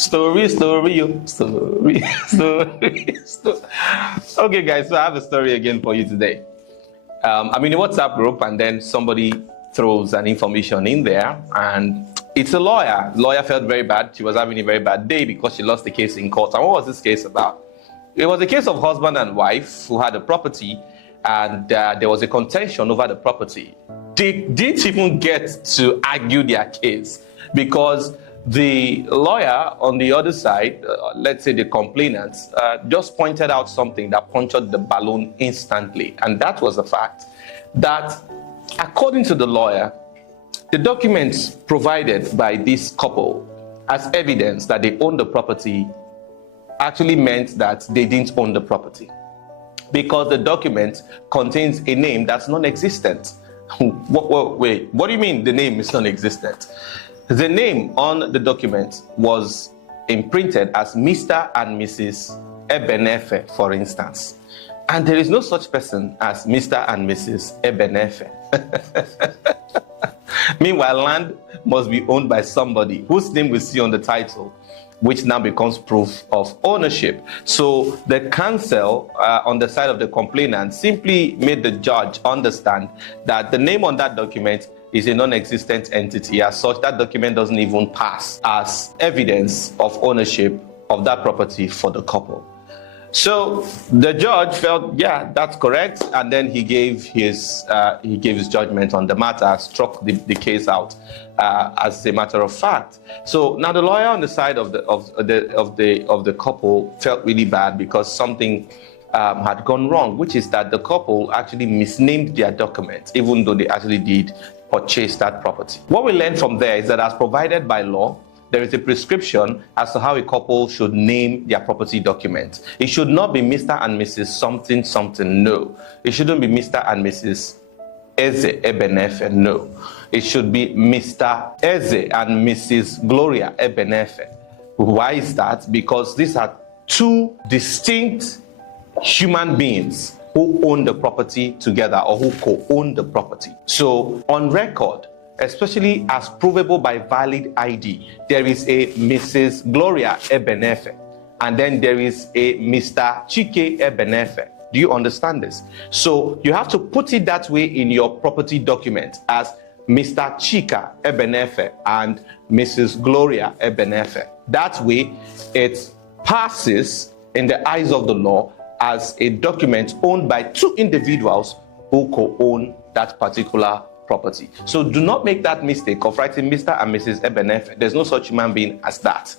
Story, story, yo. Story, story. Okay, guys, so I have a story again for you today. I'm in a WhatsApp group, and then somebody throws an information in there, and it's a lawyer. The lawyer felt very bad. She was having a very bad day because she lost the case in court. And what was this case about? It was a case of husband and wife who had a property, and there was a contention over the property. They didn't even get to argue their case because the lawyer on the other side, let's say the complainant, just pointed out something that punctured the balloon instantly. And that was the fact that, according to the lawyer, the documents provided by this couple as evidence that they own the property actually meant that they didn't own the property, because the document contains a name that's non-existent. Wait, what do you mean the name is non-existent? The name on the document was imprinted as Mr. and Mrs. Ebenefe, for instance. And there is no such person as Mr. and Mrs. Ebenefe. Meanwhile, land must be owned by somebody whose name we see on the title, which now becomes proof of ownership. So the counsel on the side of the complainant simply made the judge understand that the name on that document is a non-existent entity. As such, that document doesn't even pass as evidence of ownership of that property for the couple. So the judge felt, yeah, that's correct, and then he gave his judgment on the matter, struck the case out as a matter of fact. So now the lawyer on the side of the couple felt really bad because something had gone wrong, which is that the couple actually misnamed their document, even though they actually did purchase that property. What we learned from there is that, as provided by law, there is a prescription as to how a couple should name their property document. It should not be Mr. and Mrs. something something, no. It shouldn't be Mr. and Mrs. Eze Ebenefe, no. It should be Mr. Eze and Mrs. Gloria Ebenefe. Why is that? Because these are two distinct human beings who own the property together, or who co-own the property. So on record, especially as provable by valid ID, there is a Mrs. Gloria Ebenefe, and then there is a Mr. Chike Ebenefe. Do you understand this? So you have to put it that way in your property document, as Mr. Chika Ebenefe and Mrs. Gloria Ebenefe. That way, it passes in the eyes of the law as a document owned by two individuals who co-own that particular property. So do not make that mistake of writing Mr. and Mrs. Ebenefe. There's no such human being as that.